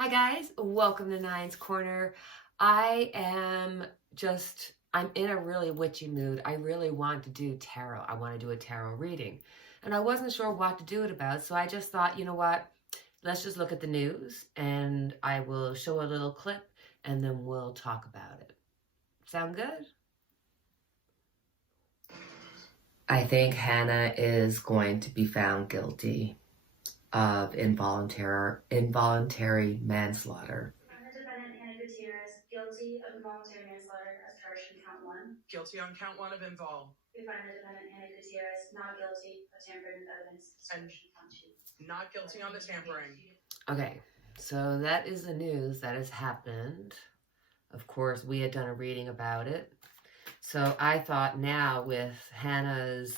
Hi guys, welcome to Nine's Corner. I'm in a really witchy mood. I really want to do tarot. I want to do a tarot reading. And I wasn't sure what to do it about, so I just thought, you know what? Let's just look at the news and I will show a little clip and then we'll talk about it. Sound good? I think Hannah is going to be found guilty of involuntary manslaughter. Defendant Hannah Gutierrez guilty of involuntary manslaughter as charged in count one. Guilty on count one of invol. We find the defendant Hannah Gutierrez not guilty of tampering with evidence as charged in count two. Not guilty on the tampering. Okay, so that is the news that has happened. Of course, we had done a reading about it. So I thought now with Hannah's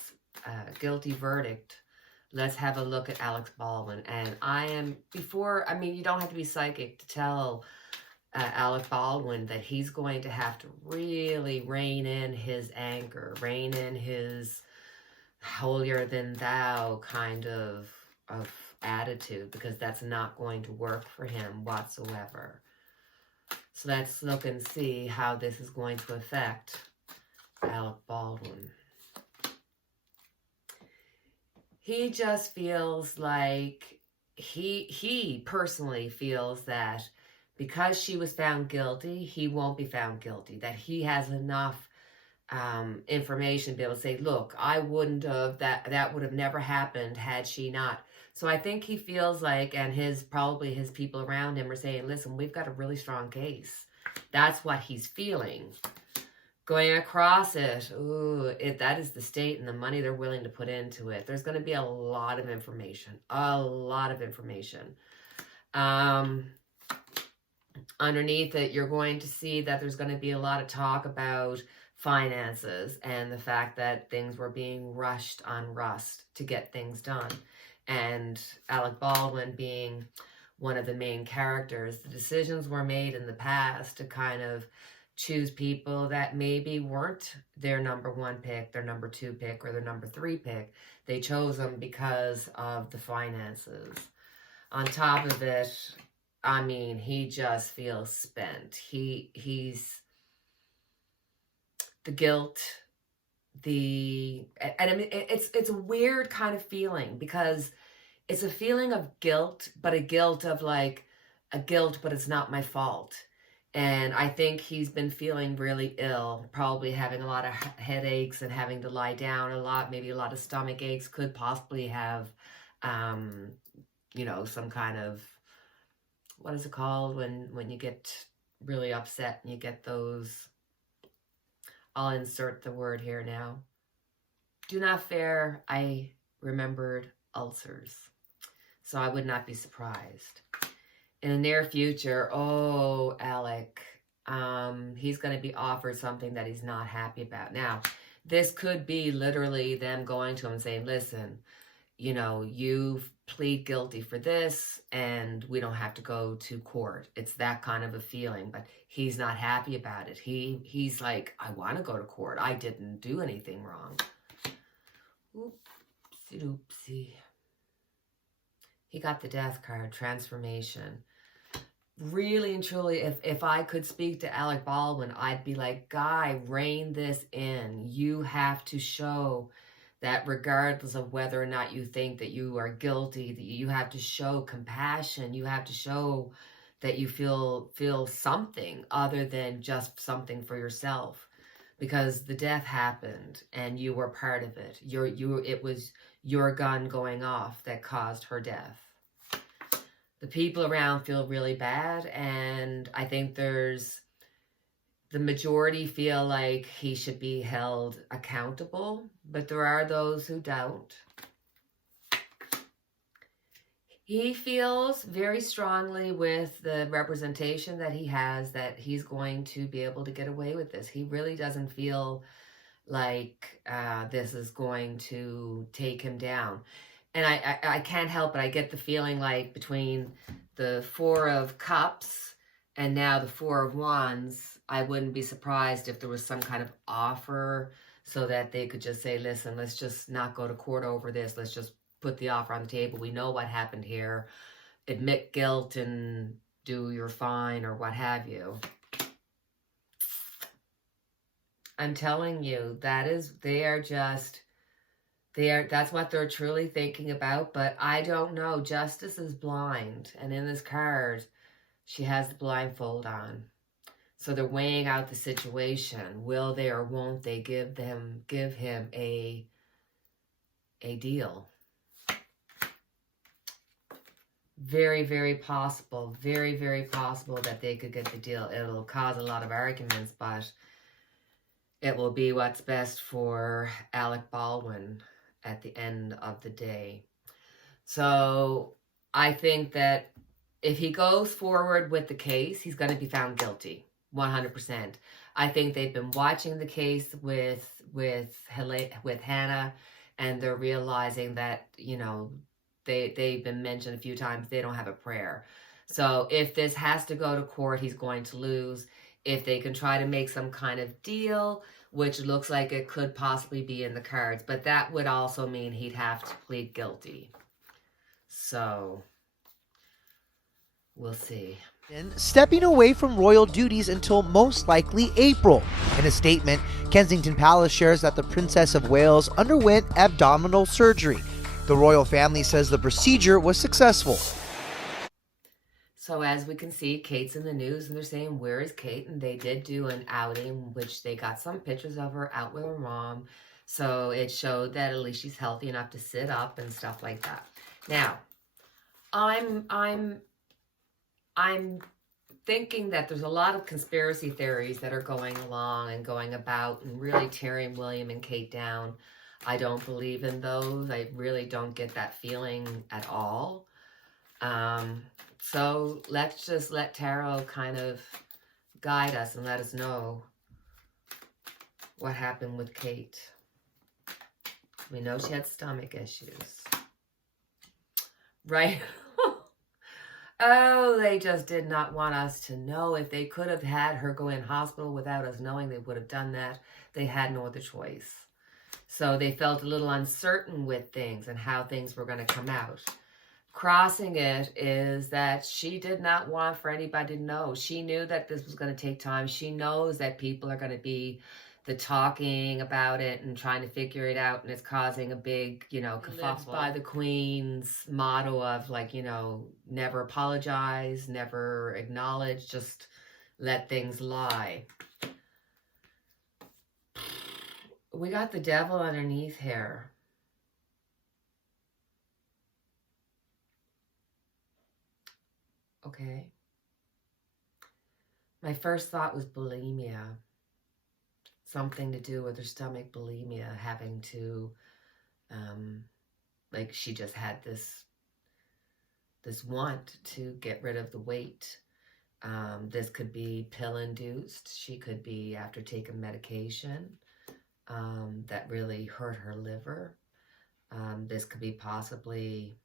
guilty verdict, let's have a look at Alec Baldwin. And you don't have to be psychic to tell Alec Baldwin that he's going to have to really rein in his anger, rein in his holier than thou kind of attitude, because that's not going to work for him whatsoever. So let's look and see how this is going to affect Alec Baldwin. He just feels like he personally feels that because she was found guilty, he won't be found guilty, that he has enough information to be able to say, look, I wouldn't have, that would have never happened had she not. So I think he feels like, and probably his people around him are saying, listen, we've got a really strong case. That's what he's feeling. Going across it, that is the state and the money they're willing to put into it. There's going to be a lot of information. Underneath it, you're going to see that there's going to be a lot of talk about finances and the fact that things were being rushed on Rust to get things done. And Alec Baldwin being one of the main characters, the decisions were made in the past to kind of choose people that maybe weren't their number one pick, their number two pick, or their number three pick. They chose them because of the finances. On top of it, I mean, he just feels spent. He's the guilt, and I mean, it's a weird kind of feeling, because it's a feeling of guilt, but a guilt of like a guilt, but it's not my fault. And I think he's been feeling really ill, probably having a lot of headaches and having to lie down a lot, maybe a lot of stomach aches, could possibly have, some kind of, what is it called when you get really upset and you get those, I'll insert the word here now. Do not fear, I remembered ulcers. So I would not be surprised. In the near future, Alec, he's going to be offered something that he's not happy about. Now, this could be literally them going to him and saying, listen, you plead guilty for this and we don't have to go to court. It's that kind of a feeling, but he's not happy about it. He's like, I want to go to court. I didn't do anything wrong. Oopsie. He got the death card, transformation. Really and truly, if I could speak to Alec Baldwin, I'd be like, guy, rein this in. You have to show that regardless of whether or not you think that you are guilty, that you have to show compassion. You have to show that you feel something other than just something for yourself, because the death happened and you were part of it. It was your gun going off that caused her death. The people around feel really bad, and I think the majority feel like he should be held accountable, but there are those who don't. He feels very strongly with the representation that he has that he's going to be able to get away with this. He really doesn't feel like this is going to take him down. And I can't help it. I get the feeling like between the Four of Cups and now the Four of Wands, I wouldn't be surprised if there was some kind of offer so that they could just say, listen, let's just not go to court over this. Let's just put the offer on the table. We know what happened here. Admit guilt and do your fine or what have you. I'm telling you, that's what they're truly thinking about, but I don't know. Justice is blind, and in this card, she has the blindfold on. So they're weighing out the situation. Will they or won't they give him a deal? Very, very possible. Very, very possible that they could get the deal. It'll cause a lot of arguments, but it will be what's best for Alec Baldwin at the end of the day. So I think that if he goes forward with the case, he's going to be found guilty, 100%. I think they've been watching the case with Hannah, and they're realizing that, you know, they've been mentioned a few times, they don't have a prayer. So if this has to go to court, he's going to lose. If they can try to make some kind of deal, which looks like it could possibly be in the cards, but that would also mean he'd have to plead guilty. So we'll see. Stepping away from royal duties until most likely April. In a statement, Kensington Palace shares that the Princess of Wales underwent abdominal surgery. The royal family says the procedure was successful. So as we can see, Kate's in the news, and they're saying, where is Kate? And they did do an outing, which they got some pictures of her out with her mom. So it showed that at least she's healthy enough to sit up and stuff like that. Now, I'm thinking that there's a lot of conspiracy theories that are going along and going about and really tearing William and Kate down. I don't believe in those. I really don't get that feeling at all. So let's just let tarot kind of guide us and let us know what happened with Kate. We know she had stomach issues. Right? Oh, they just did not want us to know. If they could have had her go in hospital without us knowing, they would have done that. They had no other choice. So they felt a little uncertain with things and how things were going to come out. Crossing it is that she did not want for anybody to know. She knew that this was going to take time. She knows that people are going to be the talking about it and trying to figure it out, and it's causing a big, you know, kerfuffle. By the Queen's motto of, like, you know, never apologize, never acknowledge, just let things lie. We got the devil underneath here. Okay. My first thought was bulimia. Something to do with her stomach, bulimia, having to, like, she just had this want to get rid of the weight. This could be pill-induced. She could be after taking medication that really hurt her liver. This could be possibly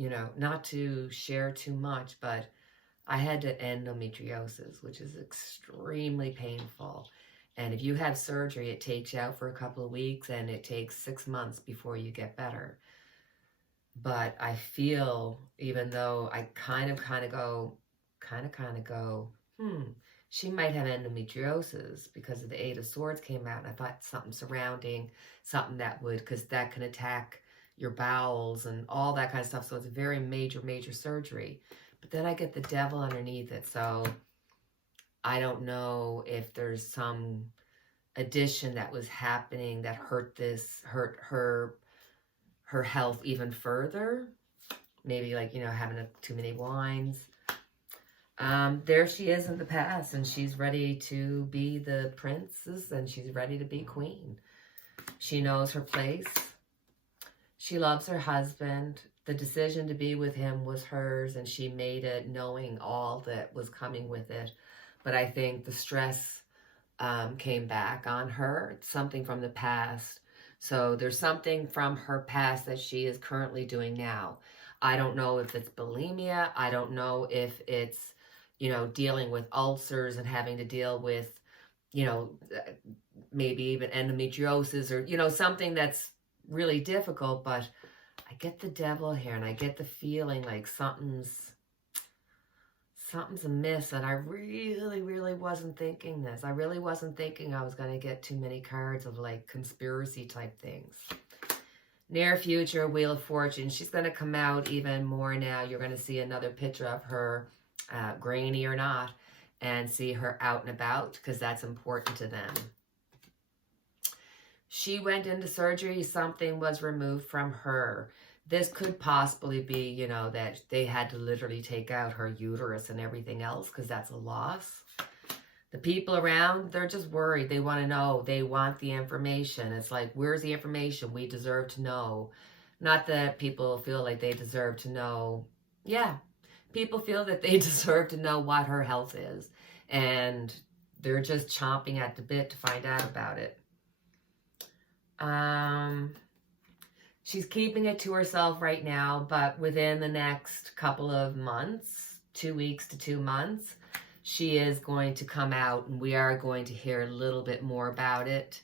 you know, not to share too much, but I had to endometriosis, which is extremely painful. And if you have surgery, it takes you out for a couple of weeks, and it takes 6 months before you get better. But I feel, even though I kind of go, she might have endometriosis because of the Eight of Swords came out, and I thought something surrounding, something that would, because that can attack your bowels and all that kind of stuff. So it's a very major, major surgery. But then I get the devil underneath it. So I don't know if there's some addition that was happening that hurt her health even further. Maybe, like, you know, having too many wines. There she is in the past, and she's ready to be the princess, and she's ready to be queen. She knows her place. She loves her husband. The decision to be with him was hers, and she made it knowing all that was coming with it. But I think the stress came back on her, something from the past. So there's something from her past that she is currently doing now. I don't know if it's bulimia. I don't know if it's, you know, dealing with ulcers and having to deal with, you know, maybe even endometriosis, or, you know, something that's really difficult, but I get the devil here, and I get the feeling like something's amiss, and I really wasn't thinking this. I really wasn't thinking I was going to get too many cards of like conspiracy type things. Near future, Wheel of Fortune. She's going to come out even more now. You're going to see another picture of her, grainy or not, and see her out and about, because that's important to them. She went into surgery. Something was removed from her. This could possibly be, you know, that they had to literally take out her uterus and everything else, because that's a loss. The people around, they're just worried. They want to know. They want the information. It's like, where's the information? We deserve to know. Not that people feel like they deserve to know. Yeah, people feel that they deserve to know what her health is. And they're just chomping at the bit to find out about it. She's keeping it to herself right now, but within the next couple of months, 2 weeks to 2 months, she is going to come out, and we are going to hear a little bit more about it.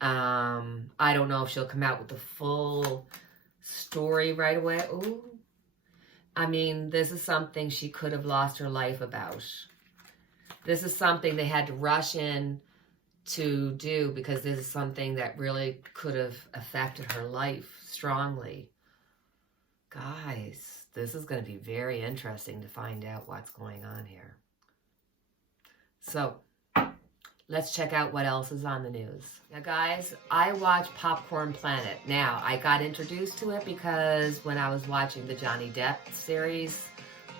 I don't know if she'll come out with the full story right away. Ooh. I mean, this is something she could have lost her life about. This is something they had to rush in to do, because this is something that really could have affected her life strongly. Guys, this is going to be very interesting to find out what's going on here. So, let's check out what else is on the news. Now, guys, I watch Popcorn Planet. Now, I got introduced to it because when I was watching the Johnny Depp series,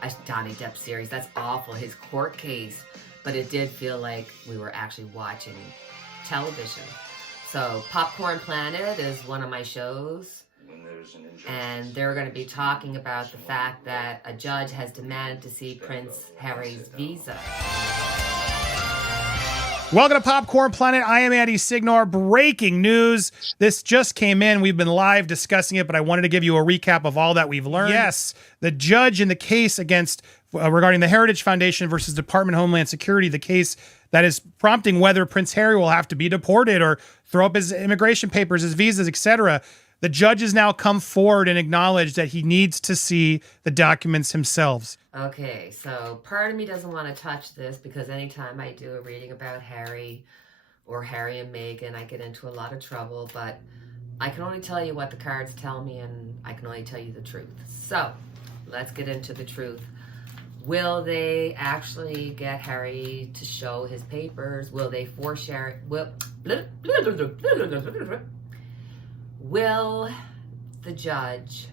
that's awful, his court case, but it did feel like we were actually watching television. So, Popcorn Planet is one of my shows, and they're going to be talking about the fact that a judge has demanded to see Prince Harry's visa. Welcome to Popcorn Planet. I am Andy Signor. Breaking news. This just came in. We've been live discussing it, but I wanted to give you a recap of all that we've learned. Yes, the judge in the case against regarding the Heritage Foundation versus Department of Homeland Security, the case that is prompting whether Prince Harry will have to be deported or throw up his immigration papers, his visas, etc. The judge has now come forward and acknowledged that he needs to see the documents himself. Okay, so part of me doesn't want to touch this, because anytime I do a reading about Harry or Harry and Meghan, I get into a lot of trouble, but I can only tell you what the cards tell me, and I can only tell you the truth. So, let's get into the truth. Will they actually get Harry to show his papers? Will they force Harry? Will the judge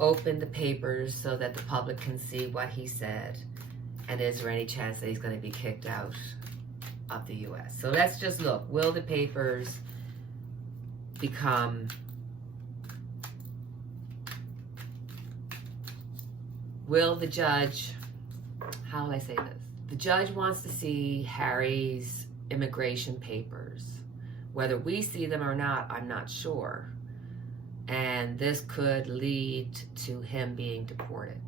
open the papers so that the public can see what he said? And is there any chance that he's going to be kicked out of the U.S.? So let's just look. Will the papers become... Will the judge... How will I say this? The judge wants to see Harry's immigration papers. Whether we see them or not, I'm not sure. And this could lead to him being deported.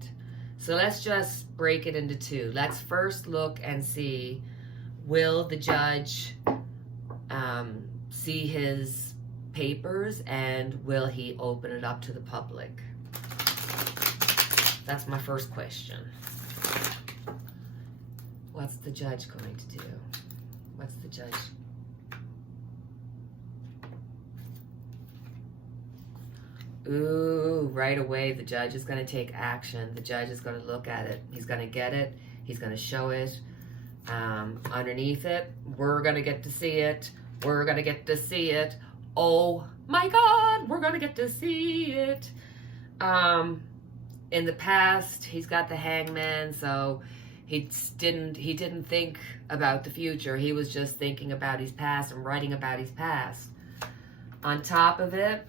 So let's just break it into two. Let's first look and see, will the judge see his papers, and will he open it up to the public? That's my first question. What's the judge going to do? What's the judge? Ooh, right away, the judge is going to take action. The judge is going to look at it. He's going to get it. He's going to show it. Underneath it, we're going to get to see it. We're going to get to see it. Oh my God, we're going to get to see it. In the past, he's got the hangman, so he didn't think about the future. He was just thinking about his past and writing about his past. On top of it,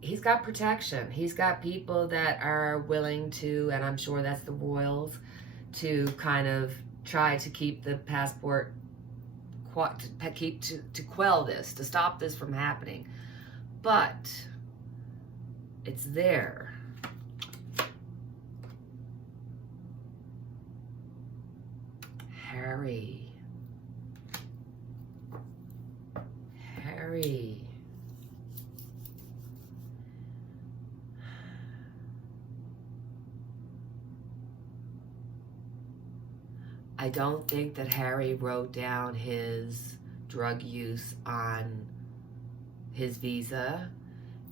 he's got protection. He's got people that are willing to, and I'm sure that's the royals, to kind of try to keep the passport, to quell this, to stop this from happening. But it's there. Harry. Harry. I don't think that Harry wrote down his drug use on his visa,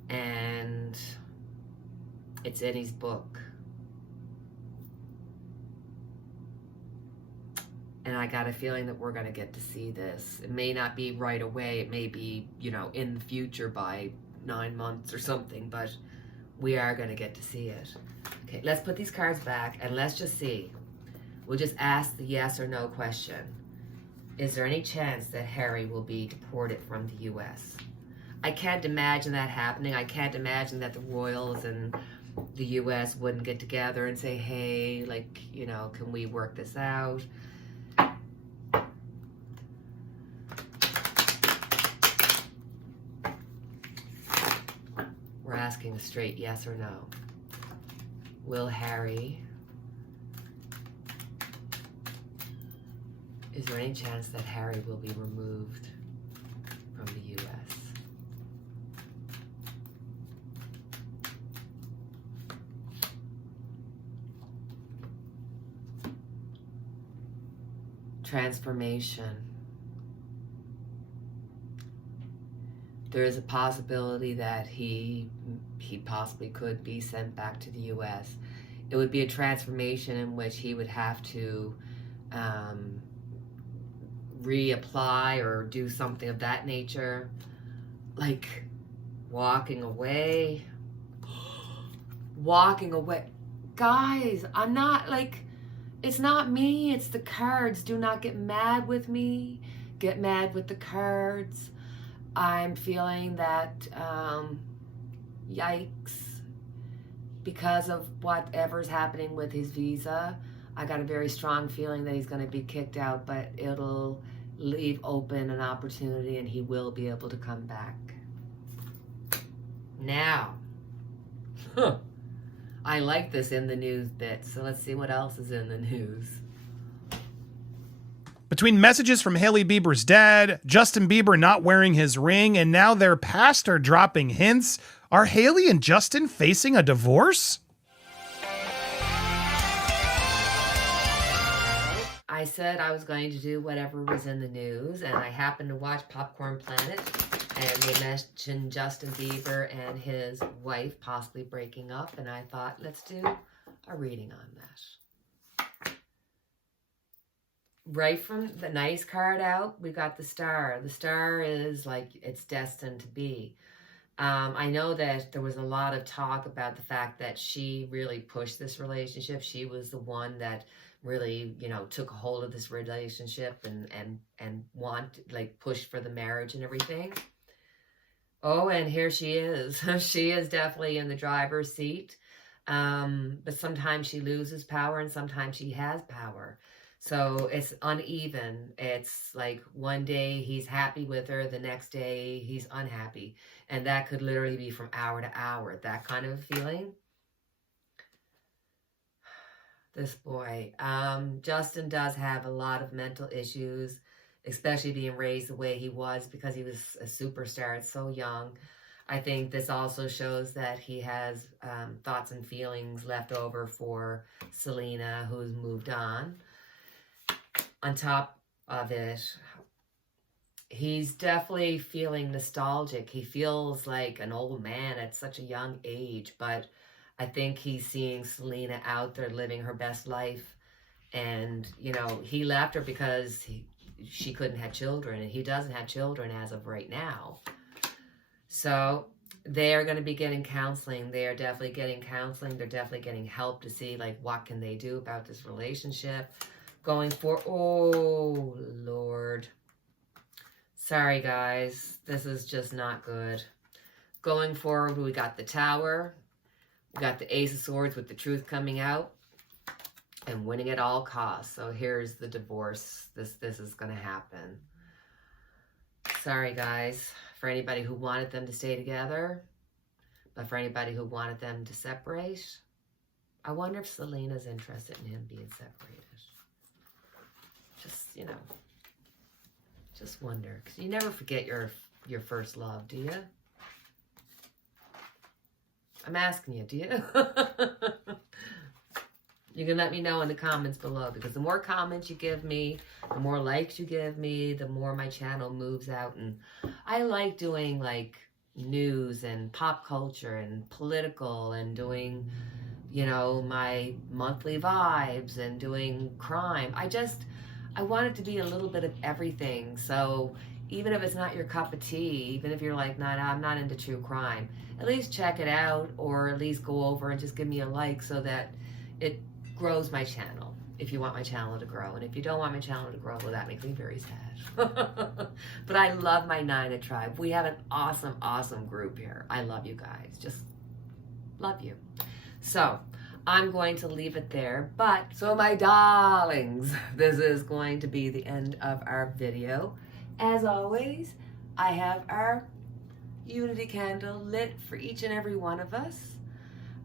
and it's in his book. And I got a feeling that we're going to get to see this. It may not be right away. It may be, you know, in the future by 9 months or something, but we are going to get to see it. Okay, let's put these cards back and let's just see. We'll just ask the yes or no question. Is there any chance that Harry will be deported from the U.S.? I can't imagine that happening. I can't imagine that the royals and the U.S. wouldn't get together and say, hey, like, you know, can we work this out? We're asking a straight yes or no. Will Harry... Is there any chance that Harry will be removed from the U.S.? Transformation. There is a possibility that he possibly could be sent back to the U.S. It would be a transformation in which he would have to reapply or do something of that nature, like walking away. Guys, I'm not like, it's not me, it's the cards. Do not get mad with me. Get mad with the cards. I'm feeling that, yikes, because of whatever's happening with his visa, I got a very strong feeling that he's going to be kicked out, but it'll leave open an opportunity and he will be able to come back. Now, I like this in the news bit, so let's see what else is in the news. Between messages from Hailey Bieber's dad, Justin Bieber not wearing his ring, and now their pastor dropping hints, are Hailey and Justin facing a divorce? I said I was going to do whatever was in the news, and I happened to watch Popcorn Planet, and they mentioned Justin Bieber and his wife possibly breaking up, and I thought, let's do a reading on that. Right from the nice card out, we got the star. The star is like it's destined to be. I know that there was a lot of talk about the fact that she really pushed this relationship. She was the one that really, you know, took a hold of this relationship and pushed for the marriage and everything. Oh, and here she is. She is definitely in the driver's seat. But sometimes she loses power and sometimes she has power. So it's uneven. It's like one day he's happy with her, the next day he's unhappy. And that could literally be from hour to hour, that kind of feeling. This boy, Justin does have a lot of mental issues, especially being raised the way he was because he was a superstar at so young. I think this also shows that he has thoughts and feelings left over for Selena, who's moved on. On top of it, he's definitely feeling nostalgic. He feels like an old man at such a young age, but I think he's seeing Selena out there living her best life. And, you know, he left her because she couldn't have children, and he doesn't have children as of right now. So they are going to be getting counseling. They are definitely getting counseling. They're definitely getting help to see, like, what can they do about this relationship going for. Oh, Lord. Sorry, guys. This is just not good. Going forward, we got the Tower. We got the Ace of Swords with the truth coming out. And winning at all costs. So here's the divorce. This is going to happen. Sorry, guys. For anybody who wanted them to stay together. But for anybody who wanted them to separate. I wonder if Selena's interested in him being separated. Just, you know. Just wonder. Because you never forget your your first love, do you? I'm asking you, do you? You can let me know in the comments below, because the more comments you give me, the more likes you give me, the more my channel moves out. And I like doing like news and pop culture and political, and doing, you know, my monthly vibes and doing crime. I want it to be a little bit of everything. So even if it's not your cup of tea, even if you're like, nah, I'm not into true crime, at least check it out, or at least go over and just give me a like, so that it grows my channel, if you want my channel to grow. And if you don't want my channel to grow, well, that makes me very sad. But I love my Nina tribe. We have an awesome, awesome group here. I love you guys. Just love you. So I'm going to leave it there. But so my darlings, this is going to be the end of our video. As always, I have our unity candle lit for each and every one of us.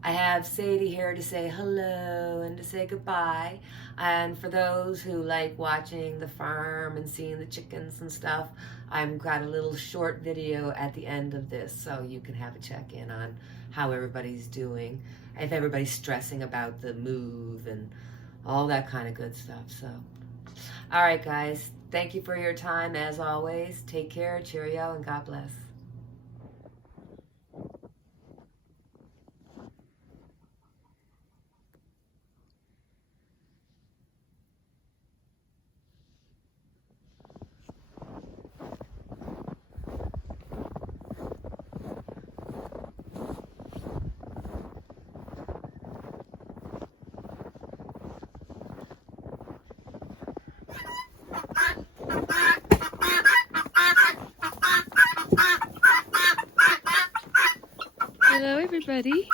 I have Sadie here to say hello and to say goodbye. And for those who like watching the farm and seeing the chickens and stuff, I've got a little short video at the end of this, so you can have a check-in on how everybody's doing, if everybody's stressing about the move and all that kind of good stuff. So, all right, guys, thank you for your time as always. Take care, cheerio, and God bless. Hello, everybody.